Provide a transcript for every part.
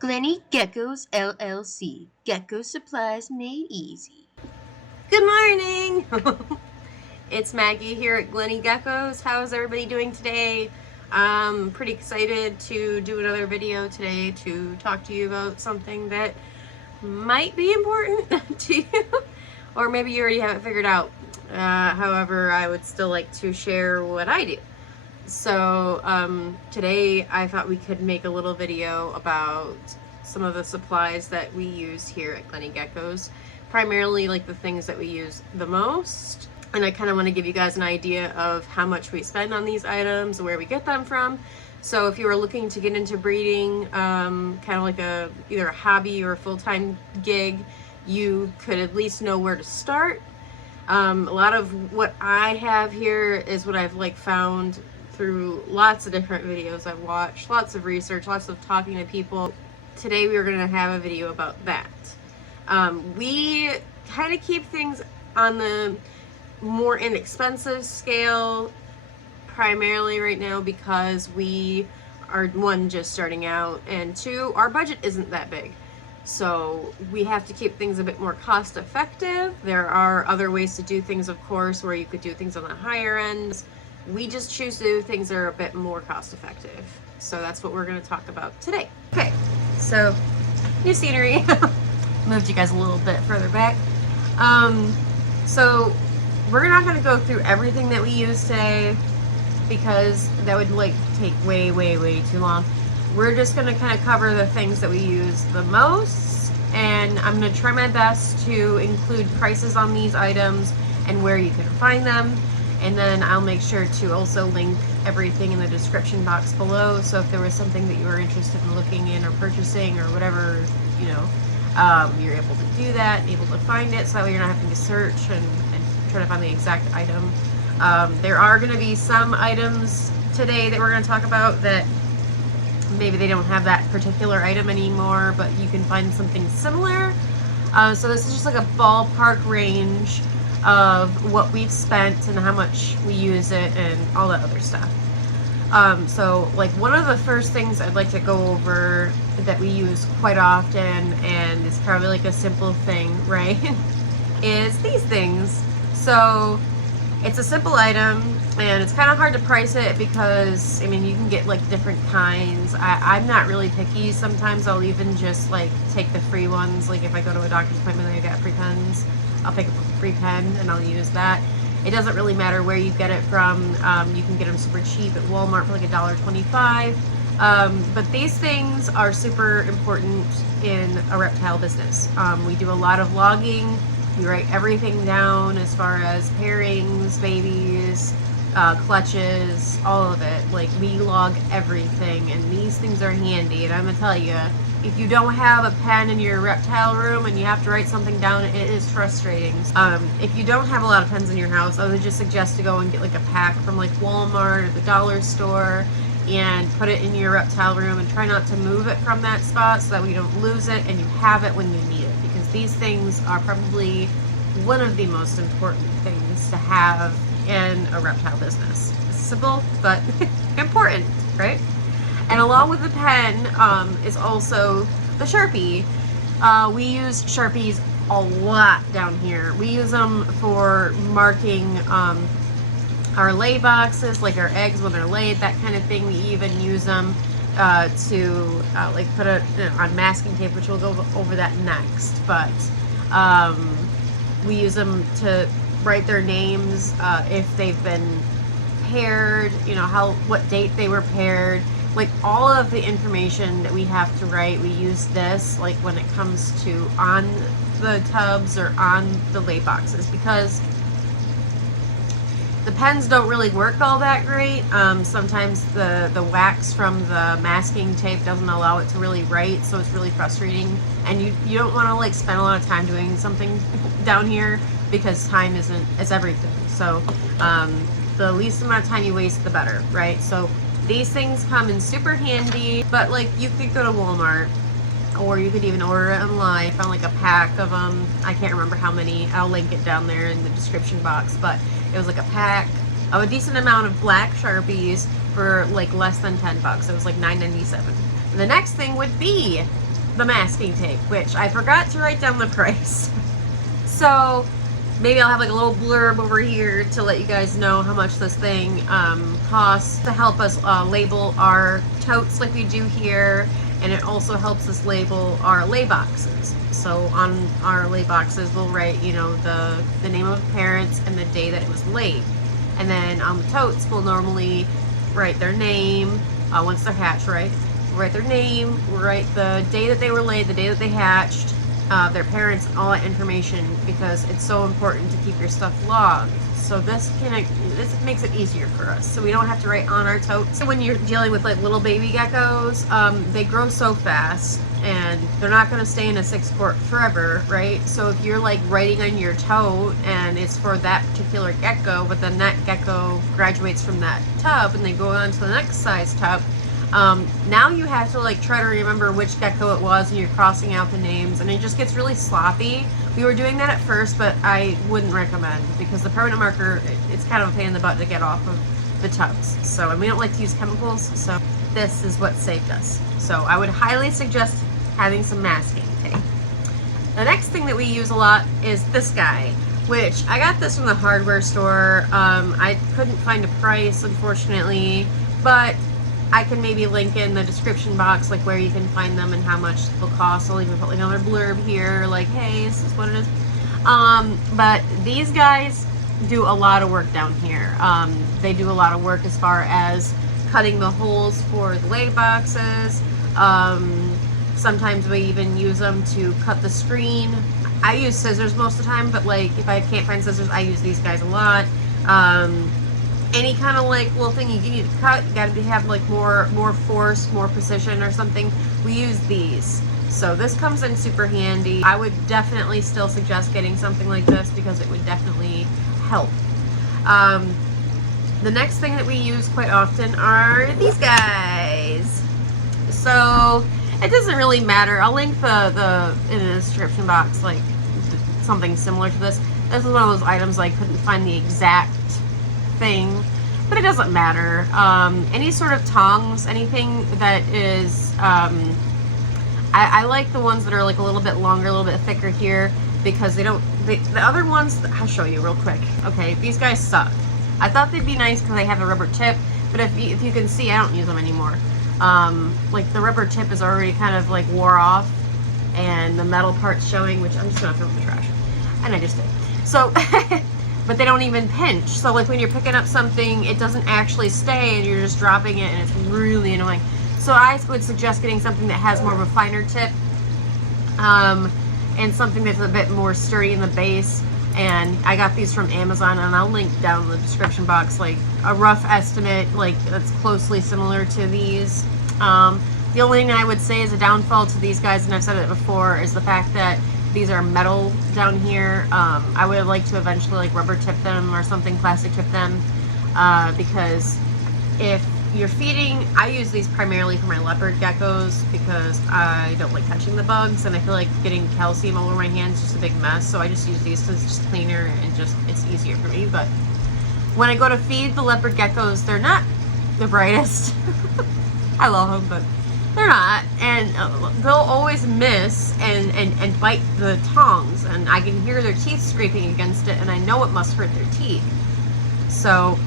Glenny Geckos LLC. Gecko Supplies made easy. Good morning! It's Maggie here at Glenny Geckos. How's everybody doing today? I'm pretty excited to do another video today to talk to you about something that might be important to you, or maybe you already have it figured out. However, I would still like to share what I do. So today I thought we could make a little video about some of the supplies that we use here at Glenny Geckos, primarily like the things that we use the most. And I kind of want to give you guys an idea of how much we spend on these items, where we get them from. So if you are looking to get into breeding, kind of like either a hobby or a full-time gig, you could at least know where to start. A lot of what I have here is what I've found through lots of different videos I've watched, lots of research, lots of talking to people. Today we are going to have a video about that. We kind of keep things on the more inexpensive scale primarily right now because we are, one, just starting out, and two, our budget isn't that big. So we have to keep things a bit more cost effective. There are other ways to do things, of course, where you could do things on the higher ends. We just choose to do things that are a bit more cost effective. So that's what we're going to talk about today. Okay, so new scenery. Moved you guys a little bit further back. So we're not going to go through everything that we use today because that would take way too long. We're just going to kind of cover the things that we use the most, and I'm going to try my best to include prices on these items and where you can find them. And then I'll make sure to also link everything in the description box below. So if there was something that you were interested in looking in or purchasing or whatever, you're able to do that and able to find it, so that way you're not having to search and try to find the exact item. There are going to be some items today that we're going to talk about that maybe they don't have that particular item anymore, but you can find something similar. So this is just like a ballpark range of what we've spent and how much we use it and all that other stuff. So one of the first things I'd like to go over that we use quite often, and it's probably a simple thing, right, is these things. So it's a simple item and it's kind of hard to price it because, I mean, you can get different kinds. I'm not really picky. Sometimes I'll even just take the free ones. If I go to a doctor's appointment and I got free pens, I'll pick up a free pen and I'll use that. It doesn't really matter where you get it from. You can get them super cheap at Walmart for $1.25. But these things are super important in a reptile business. We do a lot of logging. We write everything down as far as pairings, babies, clutches, all of it. We log everything, and these things are handy. And I'm gonna tell you, if you don't have a pen in your reptile room and you have to write something down, it is frustrating. If you don't have a lot of pens in your house, I would just suggest to go and get a pack from Walmart or the dollar store and put it in your reptile room, and try not to move it from that spot so that we don't lose it and you have it when you need it, because these things are probably one of the most important things to have in a reptile business. Simple, but important, right? And along with the pen is also the Sharpie. We use Sharpies a lot down here. We use them for marking our lay boxes, our eggs when they're laid, that kind of thing. We even use them to put it on masking tape, which we'll go over that next. But we use them to write their names if they've been paired, what date they were paired. All of the information that we have to write, we use this when it comes to on the tubs or on the lay boxes, because the pens don't really work all that great. Sometimes the wax from the masking tape doesn't allow it to really write, so it's really frustrating. And you don't want to spend a lot of time doing something down here, because time is everything. So the least amount of time you waste, the better, right? So these things come in super handy. But you could go to Walmart, or you could even order it online. I found a pack of them. I can't remember how many. I'll link it down there in the description box, but it was a pack of a decent amount of black Sharpies for less than $10. It was $9.97. The next thing would be the masking tape, which I forgot to write down the price. So maybe I'll have like a little blurb over here to let you guys know how much this thing costs to help us label our totes like we do here, and it also helps us label our lay boxes. So on our lay boxes we'll write, you know, the name of the parents and the day that it was laid, and then on the totes we'll normally write their name once they're hatched, right? We'll write their name, we'll write the day that they were laid, the day that they hatched, their parents, all that information, because it's so important to keep your stuff logged. So this makes it easier for us, so we don't have to write on our totes. When you're dealing with like little baby geckos, they grow so fast and they're not going to stay in a 6-quart forever, right? So if you're like writing on your tote and it's for that particular gecko, but then that gecko graduates from that tub and they go on to the next size tub, now you have to like try to remember which gecko it was, and you're crossing out the names, and it just gets really sloppy. We were doing that at first, but I wouldn't recommend, because the permanent marker, it's kind of a pain in the butt to get off of the tubs. So, and we don't like to use chemicals, so this is what saved us. So I would highly suggest having some masking tape. The next thing that we use a lot is this guy, which I got this from the hardware store. I couldn't find a price, unfortunately, but I can maybe link in the description box like where you can find them and how much they'll cost. I'll even put like another blurb here like, hey, this is what it is. But these guys do a lot of work down here. They do a lot of work as far as cutting the holes for the lay boxes. Sometimes we even use them to cut the screen. I use scissors most of the time, but like if I can't find scissors, I use these guys a lot. Any kind of like little thing you need to cut, you gotta have like more force, more precision or something, we use these. So this comes in super handy. I would definitely still suggest getting something like this because it would definitely help. The next thing that we use quite often are these guys. So it doesn't really matter. I'll link the in the description box like something similar to this. This is one of those items I couldn't find the exact thing, but it doesn't matter. Any sort of tongs, anything that is I like the ones that are like a little bit longer, a little bit thicker here, because the other ones, I'll show you real quick. Okay, these guys suck. I thought they'd be nice because they have a rubber tip, but if you can see, I don't use them anymore. Like the rubber tip is already kind of like wore off and the metal part's showing, which I'm just gonna throw in the trash, and I just did. So but they don't even pinch. So like when you're picking up something, it doesn't actually stay and you're just dropping it, and it's really annoying. So I would suggest getting something that has more of a finer tip, and something that's a bit more sturdy in the base. And I got these from Amazon, and I'll link down in the description box like a rough estimate like that's closely similar to these. The only thing I would say is a downfall to these guys, and I've said it before, is the fact that these are metal down here. I would like to eventually like rubber tip them or something, plastic tip them, because if you're feeding, I use these primarily for my leopard geckos because I don't like touching the bugs, and I feel like getting calcium all over my hands is just a big mess, so I just use these because it's just cleaner and just it's easier for me. But when I go to feed the leopard geckos, they're not the brightest. I love them, but they're not, and they'll always miss and bite the tongs, and I can hear their teeth scraping against it, and I know it must hurt their teeth. So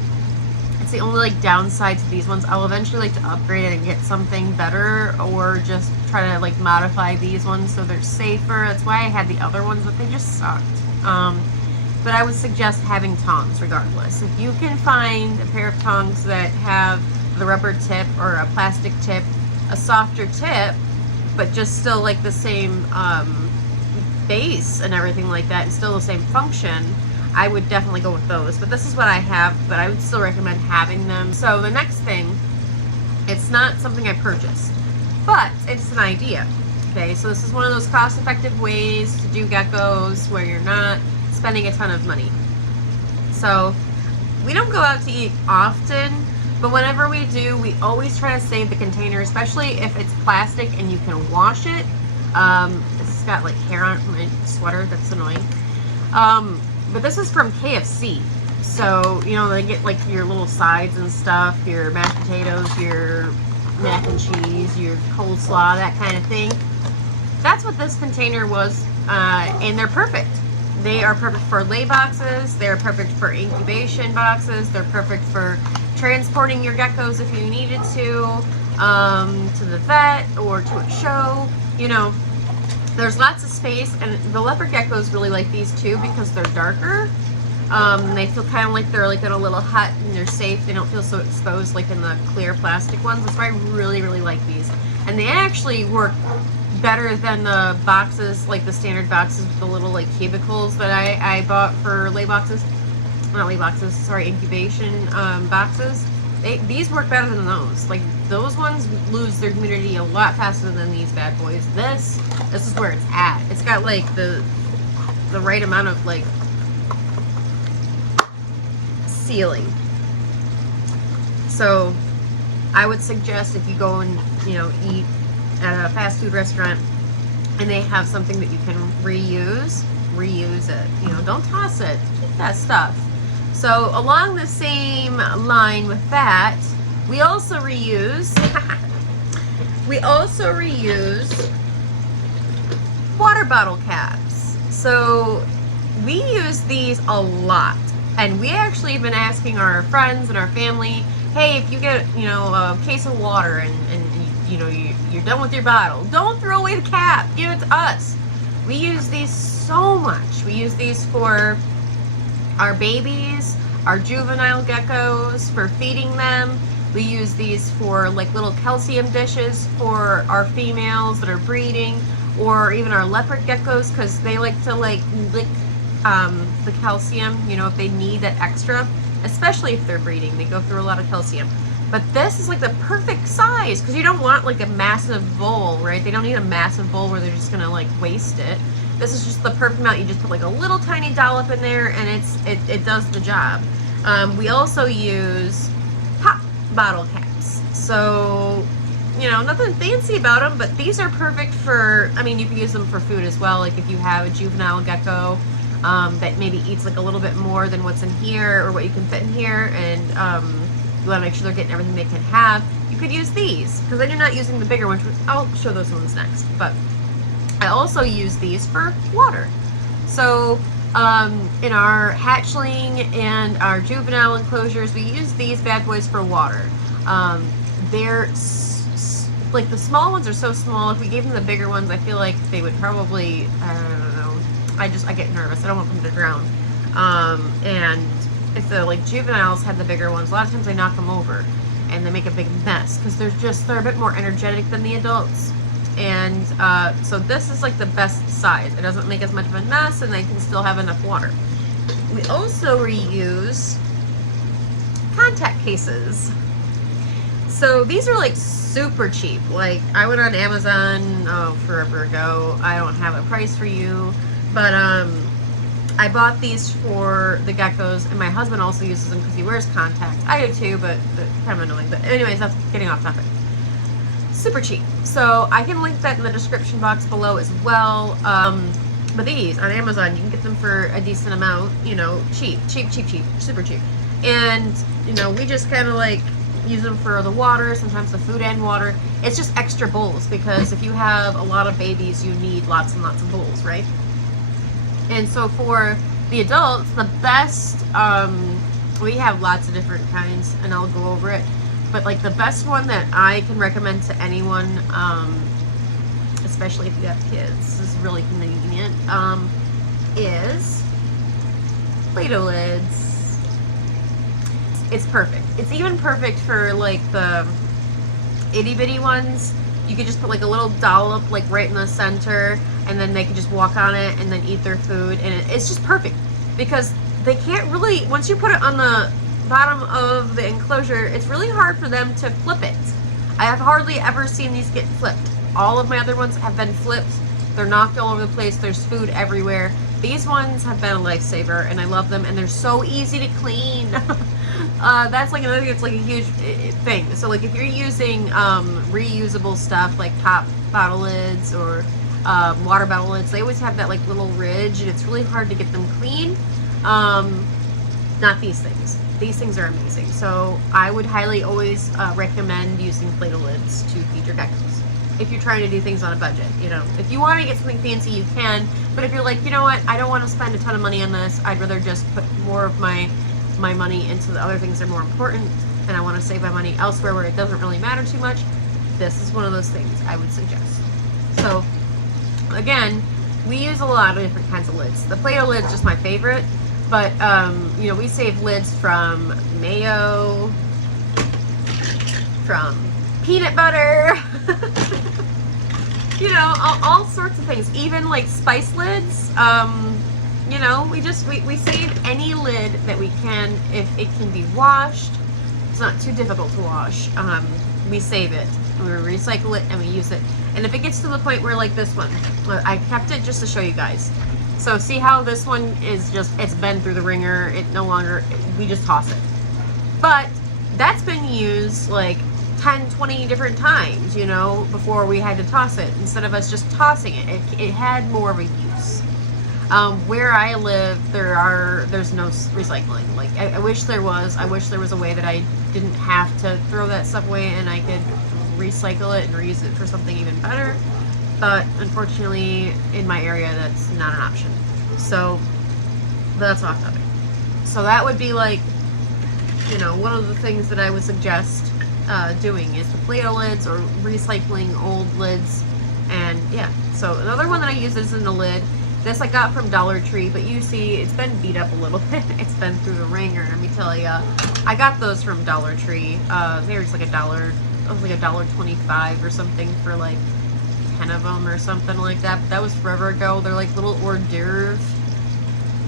it's the only like downside to these ones. I'll eventually like to upgrade and get something better, or just try to like modify these ones so they're safer. That's why I had the other ones, but they just sucked. But I would suggest having tongs regardless. If you can find a pair of tongs that have the rubber tip or a plastic tip, a softer tip, but just still like the same base and everything like that, and still the same function, I would definitely go with those. But this is what I have, but I would still recommend having them. So the next thing, it's not something I purchased, but it's an idea. Okay, so this is one of those cost-effective ways to do geckos where you're not spending a ton of money. So we don't go out to eat often, but whenever we do, we always try to save the container, especially if it's plastic and you can wash it. This has got like hair on my sweater, that's annoying. But this is from KFC. So, you know, they get like your little sides and stuff, your mashed potatoes, your mac and cheese, your coleslaw, that kind of thing. that's what this container was, and they're perfect. They are perfect for lay boxes, they're perfect for incubation boxes, they're perfect for transporting your geckos if you needed to the vet or to a show. You know, there's lots of space, and the leopard geckos really like these too because they're darker. They feel kind of like they're like in a little hut and they're safe. They don't feel so exposed like in the clear plastic ones. That's why I really, really like these. And they actually work better than the boxes, like the standard boxes with the little like cubicles that I bought for lay boxes. Not lay boxes, sorry, incubation boxes. These work better than those. Like, those ones lose their humidity a lot faster than these bad boys. This is where it's at. It's got like the right amount of like sealing. So I would suggest if you go and, you know, eat at a fast food restaurant and they have something that you can reuse it. You know, don't toss it. Keep that stuff. So along the same line with that, we also reuse water bottle caps. So we use these a lot, and we actually have been asking our friends and our family, hey, if you get, you know, a case of water and you know, you're done with your bottle, don't throw away the cap, give it to us. We use these so much. We use these for our babies, our juvenile geckos, for feeding them. We use these for like little calcium dishes for our females that are breeding, or even our leopard geckos, because they like to like lick the calcium, you know, if they need that extra, especially if they're breeding. They go through a lot of calcium. But this is like the perfect size, because you don't want like a massive bowl, right? They don't need a massive bowl where they're just gonna like waste it. This is just the perfect amount. You just put like a little tiny dollop in there, and it does the job. We also use pop bottle caps. So, you know, nothing fancy about them, but these are perfect for, I mean, you can use them for food as well. Like if you have a juvenile gecko that maybe eats like a little bit more than what's in here or what you can fit in here, and you want to make sure they're getting everything they can have, you could use these, because then you're not using the bigger ones, which I'll show those ones next. But I also use these for water. So in our hatchling and our juvenile enclosures, we use these bad boys for water. They're like, the small ones are so small. If we gave them the bigger ones, I feel like they would probably, I don't know, I get nervous. I don't want them to drown. And if the like juveniles have the bigger ones, a lot of times they knock them over and they make a big mess, because they're a bit more energetic than the adults. And so this is like the best size. It doesn't make as much of a mess, and they can still have enough water. We also reuse contact cases. So these are like super cheap. Like, I went on Amazon forever ago. I don't have a price for you, but I bought these for the geckos, and my husband also uses them because he wears contacts. I do too, but kind of annoying. But anyways, that's getting off topic. Super cheap. So I can link that in the description box below as well. But these on Amazon, you can get them for a decent amount, you know, cheap, super cheap. And, you know, we just kind of like use them for the water, sometimes the food and water. It's just extra bowls, because if you have a lot of babies, you need lots and lots of bowls, right? And so for the adults, the best, we have lots of different kinds, and I'll go over it. But like the best one that I can recommend to anyone, especially if you have kids, this is really convenient, is Play-Doh lids. It's perfect. It's even perfect for like the itty bitty ones. You could just put like a little dollop like right in the center, and then they can just walk on it and then eat their food, and it's just perfect, because they can't really, once you put it on the bottom of the enclosure, it's really hard for them to flip it. I have hardly ever seen these get flipped. All of my other ones have been flipped. They're knocked all over the place. There's food everywhere. These ones have been a lifesaver, and I love them, and they're so easy to clean. That's like another thing that's like a huge thing. So like if you're using reusable stuff like pop bottle lids or water bottle lids, they always have that like little ridge, and it's really hard to get them clean. Not these things. These things are amazing. So I would highly always recommend using Play-Doh lids to feed your geckos. if you're trying to do things on a budget. You know, if you want to get something fancy, you can, but if you're like, you know what, I don't want to spend a ton of money on this, I'd rather just put more of my money into the other things that are more important, and I want to save my money elsewhere where it doesn't really matter too much, this is one of those things I would suggest. So again, we use a lot of different kinds of lids. The Play-Doh lid's just my favorite, but you know, we save lids from mayo, from peanut butter, you know, all sorts of things, even like spice lids. You know, we save any lid that we can. If it can be washed, it's not too difficult to wash, we save it, we recycle it, and we use it. And if it gets to the point where, like this one, I kept it just to show you guys. So see how this one is just, it's been through the ringer, it no longer, we just toss it. But that's been used like 10, 20 different times, you know, before we had to toss it. Instead of us just tossing it, it had more of a use. Where I live, there's no recycling. Like, I wish there was. I wish there was a way that I didn't have to throw that stuff away and I could recycle it and reuse it for something even better. But unfortunately, in my area, that's not an option. So that's off topic. So that would be like, you know, one of the things that I would suggest doing is the Play-Doh lids or recycling old lids. And yeah, so another one that I use isn't a lid. This I got from Dollar Tree, but you see it's been beat up a little bit. It's been through the ringer, let me tell ya. I got those from Dollar Tree. They were just like $1, it was like $1.25 or something for like 10 of them or something like that. But that was forever ago. They're like little hors d'oeuvre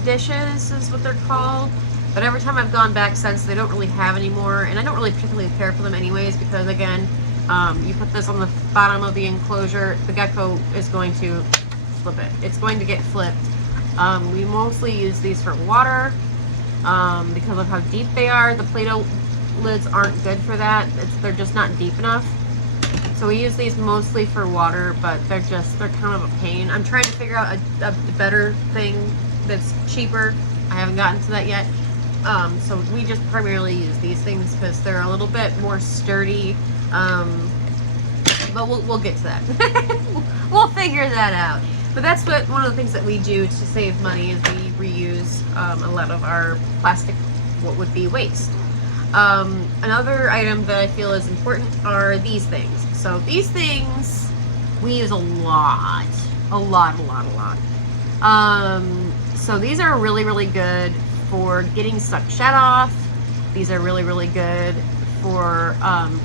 dishes is what they're called. But every time I've gone back since, they don't really have anymore, and I don't really particularly care for them anyways, because again, you put this on the bottom of the enclosure, the gecko is going to flip it. It's going to get flipped. We mostly use these for water because of how deep they are. The Play-Doh lids aren't good for that. They're just not deep enough. So we use these mostly for water, but they're kind of a pain. I'm trying to figure out a better thing that's cheaper. I haven't gotten to that yet. So we just primarily use these things because they're a little bit more sturdy. But we'll get to that. We'll figure that out. But that's one of the things that we do to save money is we reuse a lot of our plastic, what would be waste. Another item that I feel is important are these things. So these things we use a lot. So these are really, really good for getting stuck shed off. These are really, really good for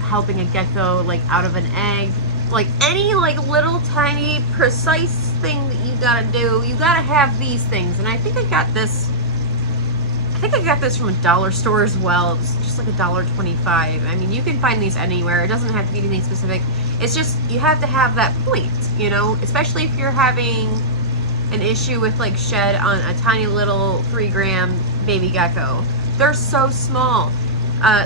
helping a gecko like out of an egg. Like any like little tiny precise thing that you gotta do, you gotta have these things. And I think I got this from a dollar store as well. It's just like $1.25. I mean, you can find these anywhere. It doesn't have to be anything specific. It's just you have to have that point, you know, especially if you're having an issue with like shed on a tiny little 3-gram baby gecko. They're so small.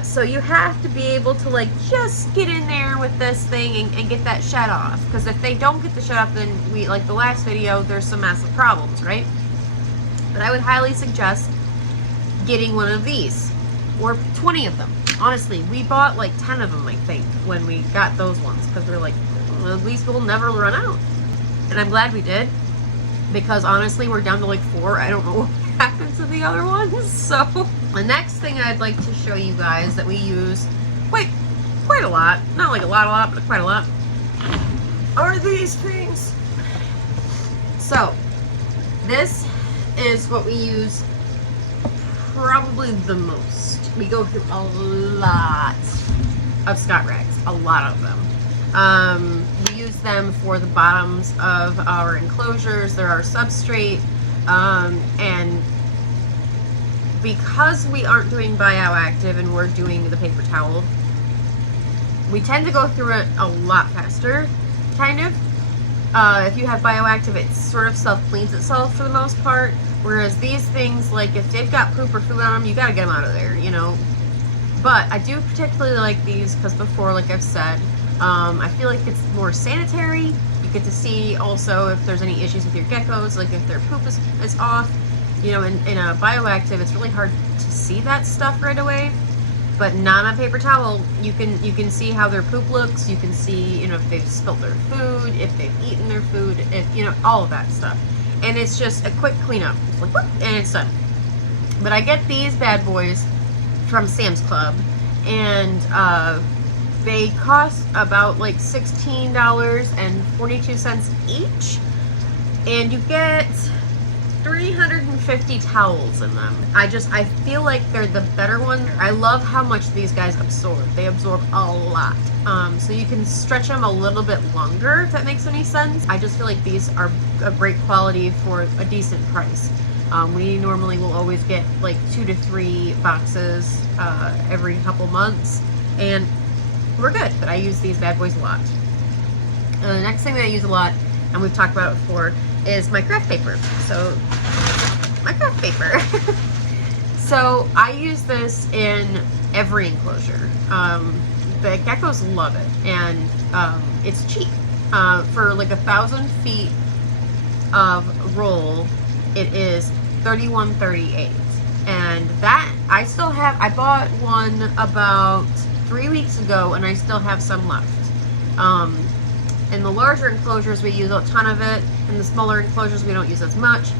So you have to be able to like just get in there with this thing and get that shed off. Because if they don't get the shed off, then we, like the last video, there's some massive problems, right? But I would highly suggest getting one of these. Or 20 of them. Honestly, we bought like 10 of them, I think, when we got those ones. Because we're like, well, these will never run out. And I'm glad we did. Because honestly, we're down to like 4. I don't know what happened to the other ones. So the next thing I'd like to show you guys that we use quite a lot, not like a lot, but quite a lot, are these things. So this is what we use probably the most. We go through a lot of Scott rags, a lot of them. We use them for the bottoms of our enclosures. They're our substrate, and because we aren't doing bioactive and we're doing the paper towel, we tend to go through it a lot faster, kind of. If you have bioactive, it sort of self-cleans itself for the most part, whereas these things, like if they've got poop or food on them, you gotta get them out of there, you know. But I do particularly like these because before, like I've said, I feel like it's more sanitary. You get to see also if there's any issues with your geckos, like if their poop is off. You know, in a bioactive, it's really hard to see that stuff right away. but not on paper towel. You can see how their poop looks. You can see, you know, if they've spilled their food, if they've eaten their food, if, you know, all of that stuff. And it's just a quick cleanup. It's like, whoop, and it's done. But I get these bad boys from Sam's Club, and they cost about like $16.42 each, and you get 350 towels in them. I feel like they're the better one. I love how much these guys absorb. They absorb a lot. So you can stretch them a little bit longer, if that makes any sense. I just feel like these are a great quality for a decent price. We normally will always get like 2 to 3 boxes every couple months, and we're good. But I use these bad boys a lot. The next thing that I use a lot, and we've talked about it before, is my craft paper. So, my craft paper. So, I use this in every enclosure. The geckos love it, and it's cheap. For like 1,000 feet of roll, it is $31.38. And that, I still have, I bought one about 3 weeks ago, and I still have some left. In the larger enclosures, we use a ton of it. In the smaller enclosures, we don't use as much.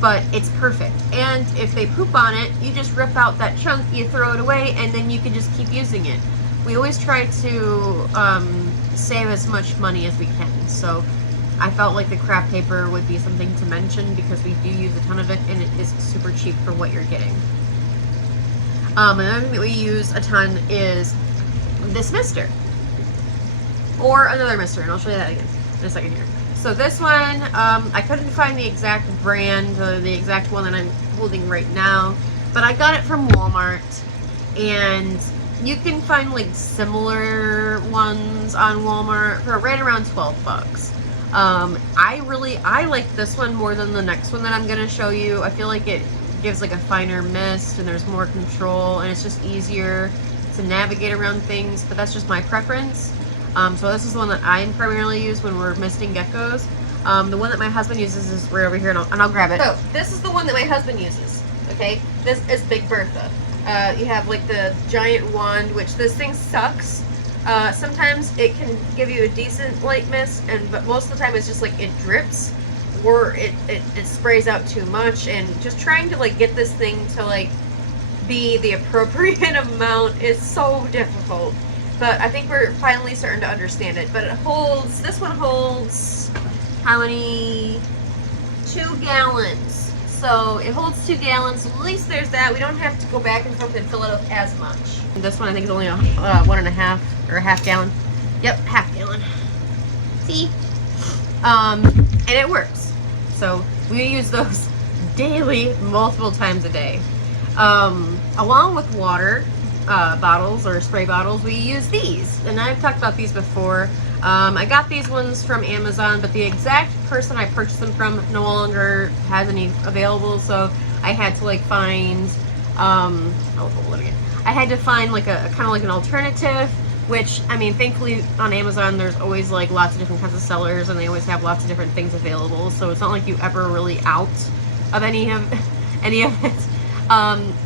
But it's perfect. And if they poop on it, you just rip out that chunk, you throw it away, and then you can just keep using it. We always try to save as much money as we can. So I felt like the craft paper would be something to mention, because we do use a ton of it, and it is super cheap for what you're getting. Another thing that we use a ton is this mister. Or another mister, and I'll show you that again in a second here. So this one, I couldn't find the exact brand, or the exact one that I'm holding right now, but I got it from Walmart, and you can find like similar ones on Walmart for right around 12 bucks. I like this one more than the next one that I'm gonna show you. I feel like it gives like a finer mist, and there's more control, and it's just easier to navigate around things, but that's just my preference. So this is the one that I primarily use when we're misting geckos. The one that my husband uses is right over here, and I'll grab it. So this is the one that my husband uses, okay? This is Big Bertha. You have like the giant wand, which this thing sucks. Sometimes it can give you a decent light mist, but most of the time it's just like it drips, or it sprays out too much, and just trying to like get this thing to like be the appropriate amount is so difficult. But I think we're finally starting to understand it. But it holds, this one holds, how many? 2 gallons. So it holds 2 gallons. So at least there's that. We don't have to go back and forth and fill it up as much. And this one I think is only a 1.5 or a half gallon. Yep, half gallon. See? And it works. So we use those daily, multiple times a day. Along with water bottles or spray bottles, we use these, and I've talked about these before. I got these ones from Amazon, but the exact person I purchased them from no longer has any available, so I had to like find I had to find like a kind of like an alternative, which, I mean, thankfully on Amazon there's always like lots of different kinds of sellers, and they always have lots of different things available, so it's not like you ever really out of any of it.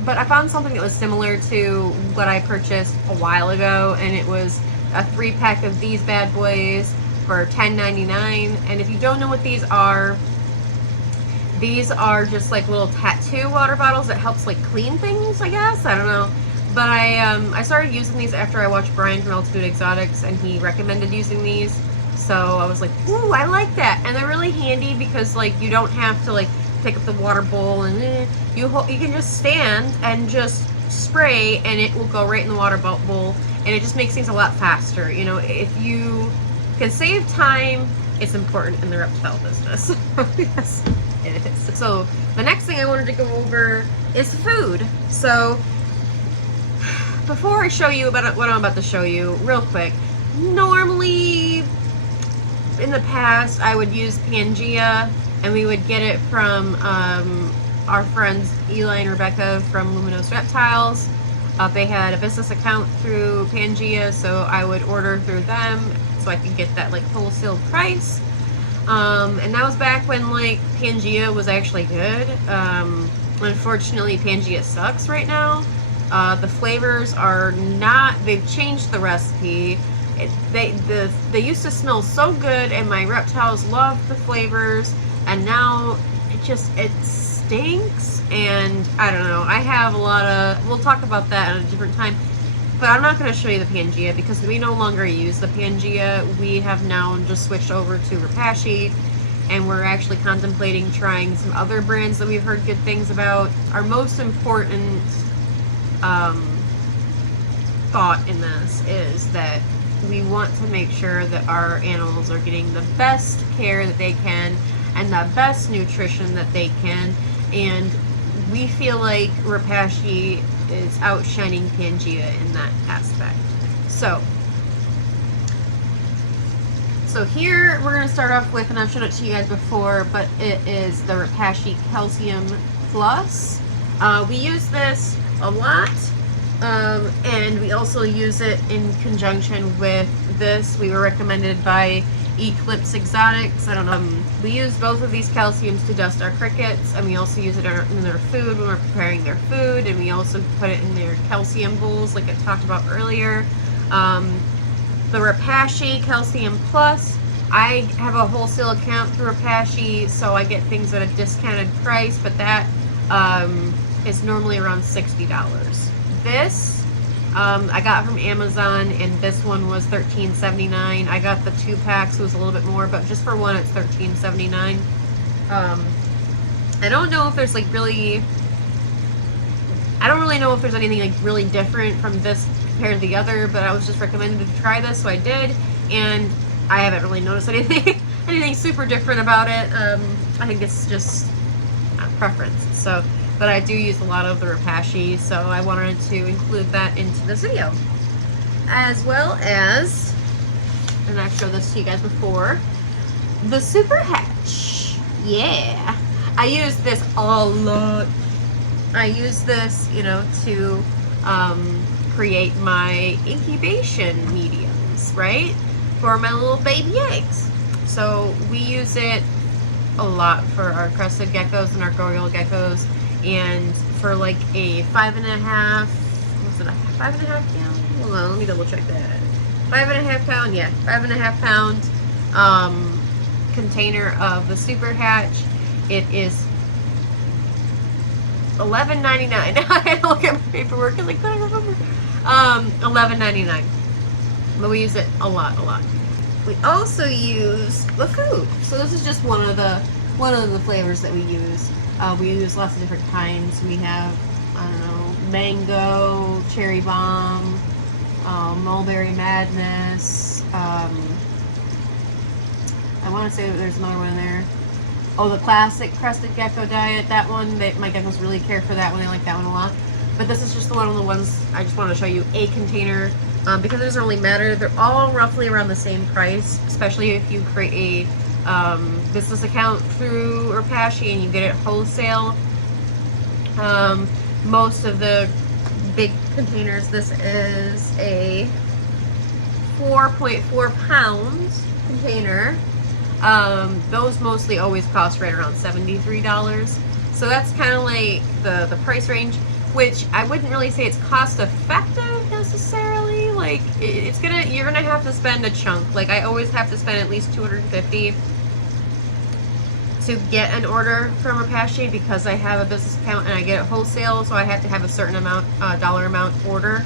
But I found something that was similar to what I purchased a while ago, and it was a 3-pack of these bad boys for $10.99. And if you don't know what these are just like little tattoo water bottles that helps like clean things, I guess. I don't know. But I started using these after I watched Brian from Altitude Exotics, and he recommended using these. So I was like, ooh, I like that. And they're really handy because like you don't have to like pick up the water bowl, and you can just stand and just spray, and it will go right in the water bowl, and it just makes things a lot faster. You know, if you can save time, it's important in the reptile business. Yes, it is. So the next thing I wanted to go over is food. So before I show you about what I'm about to show you, real quick, normally in the past I would use Pangea, and we would get it from our friends Eli and Rebecca from Luminous Reptiles. They had a business account through Pangea, so I would order through them so I could get that like wholesale price. And that was back when like Pangea was actually good. Unfortunately, Pangea sucks right now. The flavors are not, they've changed the recipe. They used to smell so good and my reptiles loved the flavors, and now it stinks. And I don't know, I have a lot of, we'll talk about that at a different time, but I'm not going to show you the Pangea because we no longer use the Pangea. We have now just switched over to Repashy, and we're actually contemplating trying some other brands that we've heard good things about. Our most important thought in this is that we want to make sure that our animals are getting the best care that they can and the best nutrition that they can, and we feel like Repashy is outshining Pangea in that aspect. So here we're going to start off with, and I've showed it to you guys before, but it is the Repashy Calcium Plus. We use this a lot, and we also use it in conjunction with this. We were recommended by Eclipse Exotics. I don't know. We use both of these calciums to dust our crickets, and we also use it in their food when we're preparing their food, and we also put it in their calcium bowls like I talked about earlier. The Repashy Calcium Plus, I have a wholesale account through Repashy, so I get things at a discounted price, but that is normally around $60. This I got from Amazon, and this one was $13.79. I got the 2-pack, so it was a little bit more, but just for one, it's $13.79. I don't know if there's like really, I don't really know if there's anything like really different from this compared to the other, but I was just recommended to try this, so I did, and I haven't really noticed anything anything super different about it. I think it's just preference. So, but I do use a lot of the Repashy, so I wanted to include that into this video. As well as, and I've showed this to you guys before, the Super Hatch. Yeah. I use this a lot. I use this, you know, to create my incubation mediums, right? For my little baby eggs. So we use it a lot for our crested geckos and our Goriel geckos. And for like a 5.5, was it a 5.5 gallon? Hold on, let me double check that. 5.5 pound, yeah, 5.5 pound container of the Super Hatch. It is $11.99. I had to look at my paperwork and like, I don't remember. $11.99. But we use it a lot. We also use the food. So this is just one of the flavors that we use. We use lots of different kinds. We have, I don't know, mango, cherry bomb, mulberry madness. I want to say that there's another one in there. Oh, the classic crested gecko diet. That one, my geckos really care for that one. They like that one a lot. But this is just one of the ones I just wanted to show you a container. Because it doesn't really matter. They're all roughly around the same price, especially if you create a business account through Repashy and you get it wholesale. Most of the big containers, this is a 4.4 pound container. Those mostly always cost right around $73. So that's kind of like the price range, which I wouldn't really say it's cost effective necessarily. Like you're gonna have to spend a chunk. Like I always have to spend at least $250 to get an order from Repashy because I have a business account and I get it wholesale, so I have to have a certain amount, dollar amount order.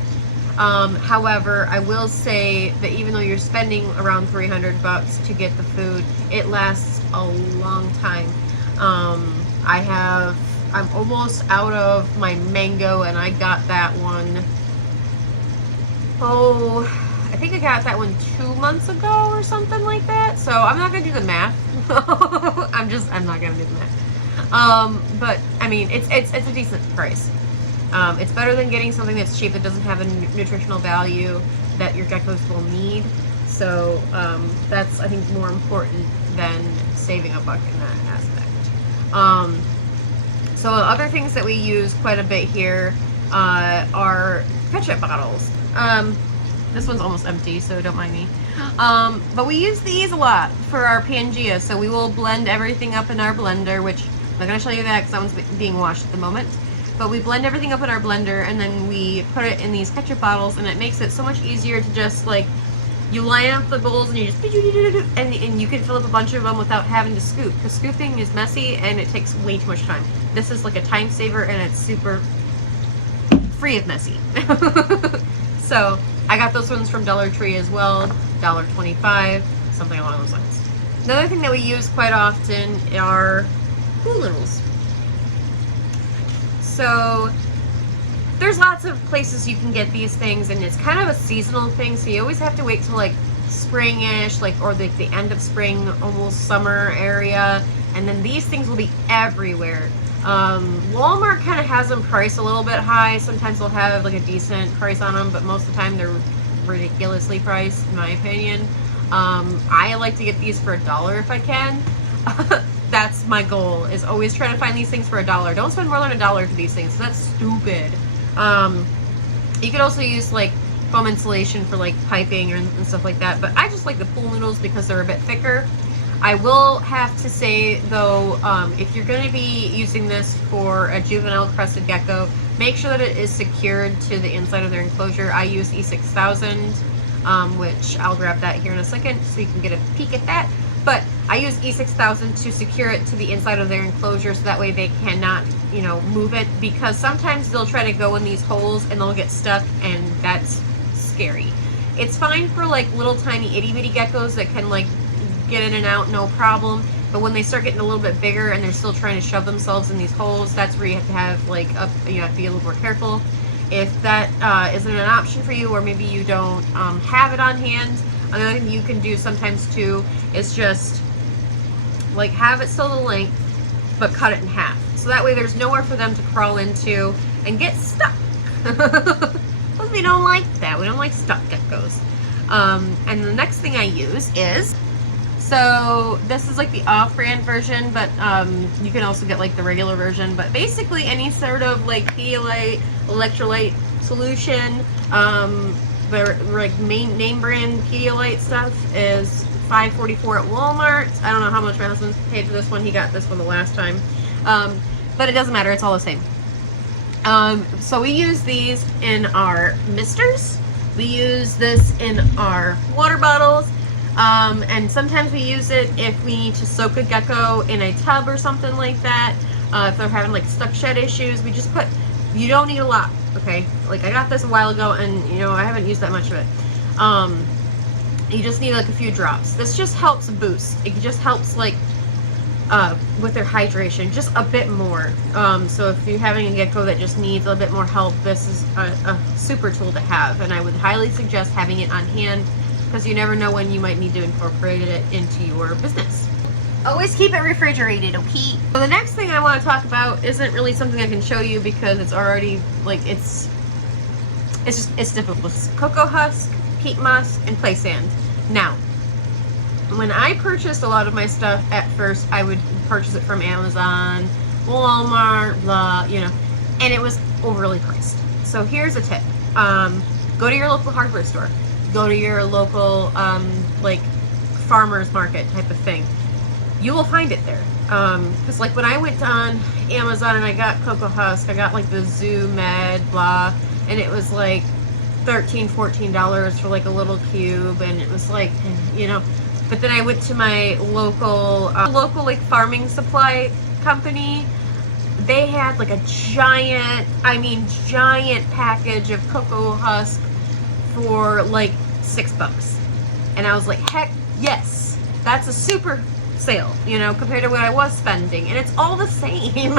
However, I will say that even though you're spending around $300 to get the food, it lasts a long time. I'm almost out of my mango, and I got that one, I think I got that one 2 months ago or something like that. So I'm not gonna do the math. I'm not gonna do the math. But I mean, it's a decent price. It's better than getting something that's cheap that doesn't have a nutritional value that your geckos will need. So that's, I think, more important than saving a buck in that aspect. So other things that we use quite a bit here are ketchup bottles. This one's almost empty, so don't mind me. But we use these a lot for our Pangea. So we will blend everything up in our blender, which I'm not going to show you that because that one's being washed at the moment. But we blend everything up in our blender, and then we put it in these ketchup bottles, and it makes it so much easier to just like, you line up the bowls and you just, and you can fill up a bunch of them without having to scoop, because scooping is messy and it takes way too much time. This is like a time saver, and it's super free of messy. So I got those ones from Dollar Tree as well, $1.25, something along those lines. Another thing that we use quite often are pool noodles. So there's lots of places you can get these things, and it's kind of a seasonal thing, so you always have to wait till like spring-ish, like, or the end of spring, almost summer area, and then these things will be everywhere. Walmart kind of has them priced a little bit high. Sometimes they'll have like a decent price on them, but most of the time they're ridiculously priced, in my opinion. I like to get these for $1 if I can. That's my goal, is always trying to find these things for $1. Don't spend more than $1 for these things. That's stupid. You could also use like foam insulation for like piping and stuff like that, but I just like the pool noodles because they're a bit thicker. I will have to say though, if you're going to be using this for a juvenile crested gecko, make sure that it is secured to the inside of their enclosure. I use E6000, which I'll grab that here in a second so you can get a peek at that. But I use E6000 to secure it to the inside of their enclosure, so that way they cannot, you know, move it, because sometimes they'll try to go in these holes and they'll get stuck, and that's scary. It's fine for like little tiny itty bitty geckos that can like get in and out no problem, but when they start getting a little bit bigger and they're still trying to shove themselves in these holes, that's where you have to have like you have to be a little more careful. If that isn't an option for you, or maybe you don't have it on hand, another thing you can do sometimes too is just like have it still the length but cut it in half, so that way there's nowhere for them to crawl into and get stuck. But we don't like that. We don't like stuck geckos. And the next thing I use is, so this is like the off-brand version, but you can also get like the regular version, but basically any sort of like Pedialyte electrolyte solution, the like main name brand Pedialyte stuff is $5.44 at Walmart. I don't know how much my husband paid for this one. He got this one the last time, but it doesn't matter, it's all the same. So we use these in our misters, we use this in our water bottles, and sometimes we use it if we need to soak a gecko in a tub or something like that. If they're having like stuck shed issues, we just put, you don't need a lot, okay? Like I got this a while ago, and you know, I haven't used that much of it. You just need like a few drops. This just helps boost. It just helps like with their hydration just a bit more. So if you're having a gecko that just needs a bit more help, this is a super tool to have, and I would highly suggest having it on hand, because you never know when you might need to incorporate it into your business. Always keep it refrigerated, okay? So the next thing I want to talk about isn't really something I can show you because it's already like it's difficult. It's cocoa husk, peat moss, and play sand. Now, when I purchased a lot of my stuff at first, I would purchase it from Amazon, Walmart, blah, you know, and it was overly priced. So here's a tip. Go to your local hardware store. Go to your local, like, farmer's market type of thing. You will find it there. Because, like, when I went on Amazon and I got cocoa husk, I got, like, the Zoo Med, blah, and it was, like, $13, $14 for, like, a little cube, and it was, like, you know. But then I went to my local, like, farming supply company. They had, like, a giant, I mean, giant package of cocoa husk for like $6, and I was like, heck yes, that's a super sale, you know, compared to what I was spending, and it's all the same.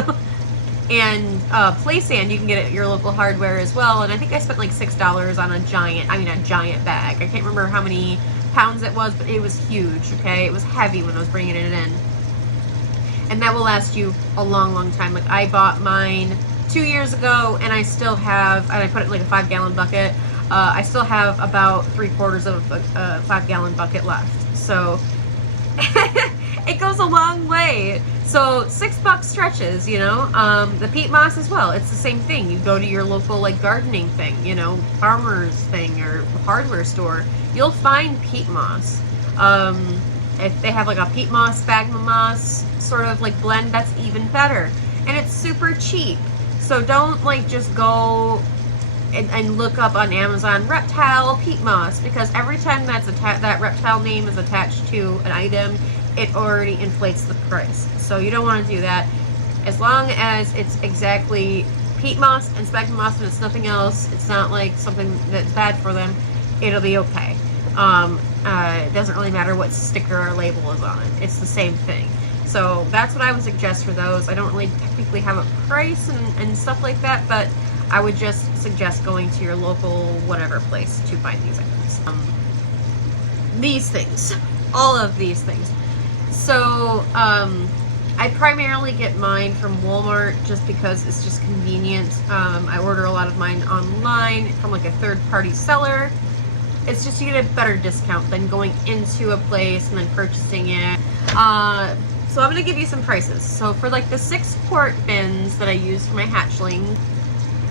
And play sand you can get at your local hardware as well, and I think I spent like $6 on a giant bag. I can't remember how many pounds it was, but it was huge. Okay, it was heavy when I was bringing it in, and that will last you a long time. Like I bought mine 2 years ago, and I still have, and I put it in like a 5-gallon bucket. I still have about 3/4 of a 5-gallon bucket left. So it goes a long way. So $6 stretches, you know. The peat moss as well. It's the same thing. You go to your local like gardening thing, you know, farmer's thing or hardware store. You'll find peat moss. If they have like a peat moss, sphagnum moss sort of like blend, that's even better. And it's super cheap. So don't like just go and look up on Amazon reptile peat moss, because every time that reptile name is attached to an item, it already inflates the price. So you don't want to do that. As long as it's exactly peat moss and sphagnum moss and it's nothing else, it's not like something that's bad for them, it'll be okay. It doesn't really matter what sticker or label is on it. It's the same thing. So that's what I would suggest for those. I don't really technically have a price and stuff like that, but I would just suggest going to your local whatever place to find these items. These things. All of these things. So, I primarily get mine from Walmart just because it's just convenient. I order a lot of mine online from like a third-party seller. It's just you get a better discount than going into a place and then purchasing it. So I'm going to give you some prices. So for like the 6-quart bins that I use for my hatchling,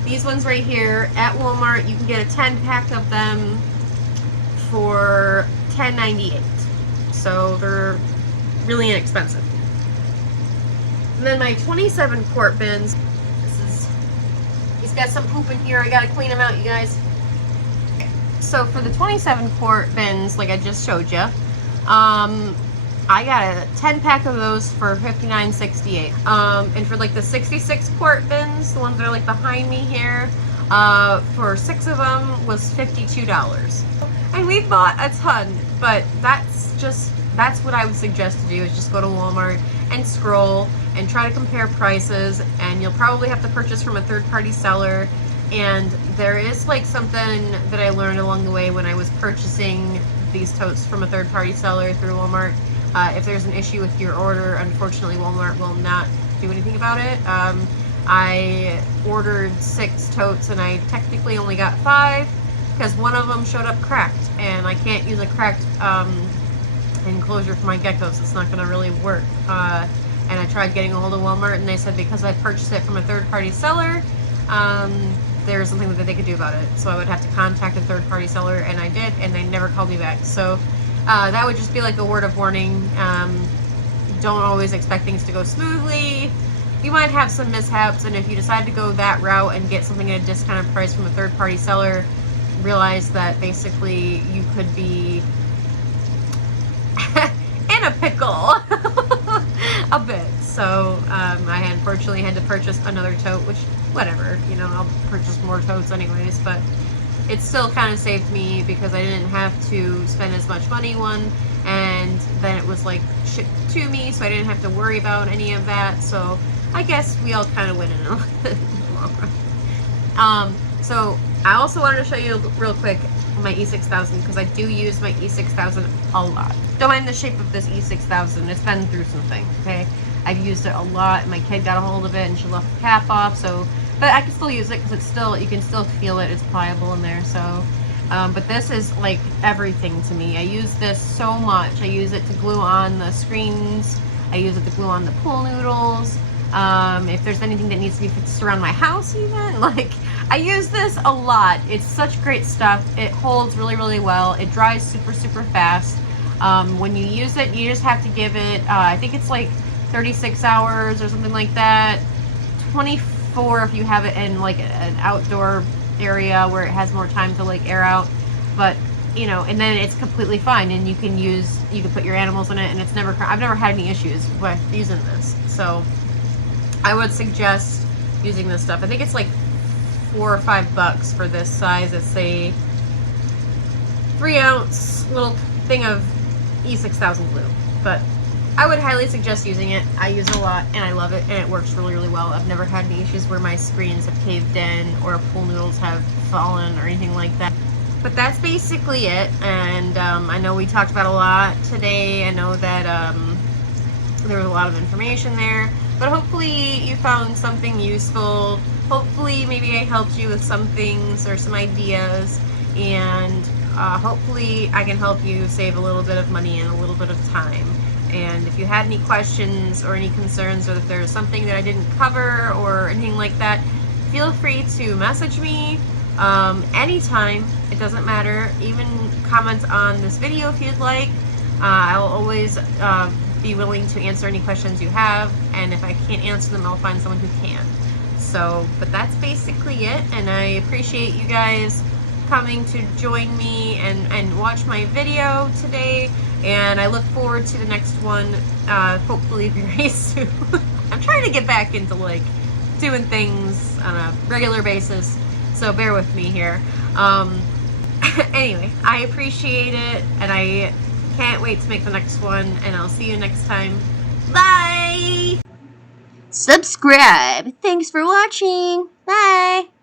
these ones right here at Walmart, you can get a 10-pack of them for $10.98. So they're really inexpensive. And then my 27-quart bins, he's got some poop in here. I got to clean them out, you guys. So for the 27-quart bins, like I just showed you, I got a 10-pack of those for $59.68. And for like the 66-quart bins, the ones that are like behind me here, for 6 of them was $52. And we bought a ton, but that's what I would suggest to do, is just go to Walmart and scroll and try to compare prices, and you'll probably have to purchase from a third-party seller. And there is like something that I learned along the way when I was purchasing these totes from a third-party seller through Walmart. If there's an issue with your order, unfortunately Walmart will not do anything about it. I ordered 6 totes and I technically only got 5 because one of them showed up cracked, and I can't use a cracked enclosure for my geckos. It's not going to really work. And I tried getting a hold of Walmart, and they said because I purchased it from a third-party seller, there's something that they could do about it. So I would have to contact a third-party seller, and I did, and they never called me back. So that would just be like a word of warning. Don't always expect things to go smoothly. You might have some mishaps, and if you decide to go that route and get something at a discounted price from a third-party seller, realize that basically you could be in a pickle a bit. So I unfortunately had to purchase another tote, which whatever, you know, I'll purchase more totes anyways, but it still kind of saved me because I didn't have to spend as much money, and then it was like shipped to me, so I didn't have to worry about any of that. So I guess we all kind of win in the long run. So I also wanted to show you real quick my E6000, because I do use my E6000 a lot. Don't mind the shape of this E6000. It's been through some things, okay? I've used it a lot. My kid got a hold of it and she left the cap off, so, but I can still use it because it's still, you can still feel it. It's pliable in there, so. But this is like everything to me. I use this so much. I use it to glue on the screens. I use it to glue on the pool noodles. If there's anything that needs to be fixed around my house even, like, I use this a lot. It's such great stuff. It holds really, really well. It dries super, super fast. When you use it, you just have to give it, I think it's like 36 hours or something like that. 24 if you have it in like an outdoor area where it has more time to like air out. But, you know, and then it's completely fine, and you can put your animals in it, and it's I've never had any issues with using this. So I would suggest using this stuff. I think it's like $4 or $5 for this size. It's a 3-ounce little thing of E6000 glue, but I would highly suggest using it. I use it a lot and I love it, and it works really, really well. I've never had any issues where my screens have caved in or pool noodles have fallen or anything like that. But that's basically it, and I know we talked about a lot today. I know that there was a lot of information there, but hopefully you found something useful. Hopefully maybe I helped you with some things or some ideas, and hopefully I can help you save a little bit of money and a little bit of time. And if you had any questions or any concerns, or if there's something that I didn't cover or anything like that, feel free to message me anytime. It doesn't matter. Even comment on this video if you'd like. I'll always be willing to answer any questions you have, and if I can't answer them, I'll find someone who can. So, but that's basically it, and I appreciate you guys coming to join me and watch my video today, and I look forward to the next one, hopefully very soon. I'm trying to get back into like doing things on a regular basis, so bear with me here. Anyway, I appreciate it, and I can't wait to make the next one, and I'll see you next time. Bye! Subscribe. Thanks for watching. Bye!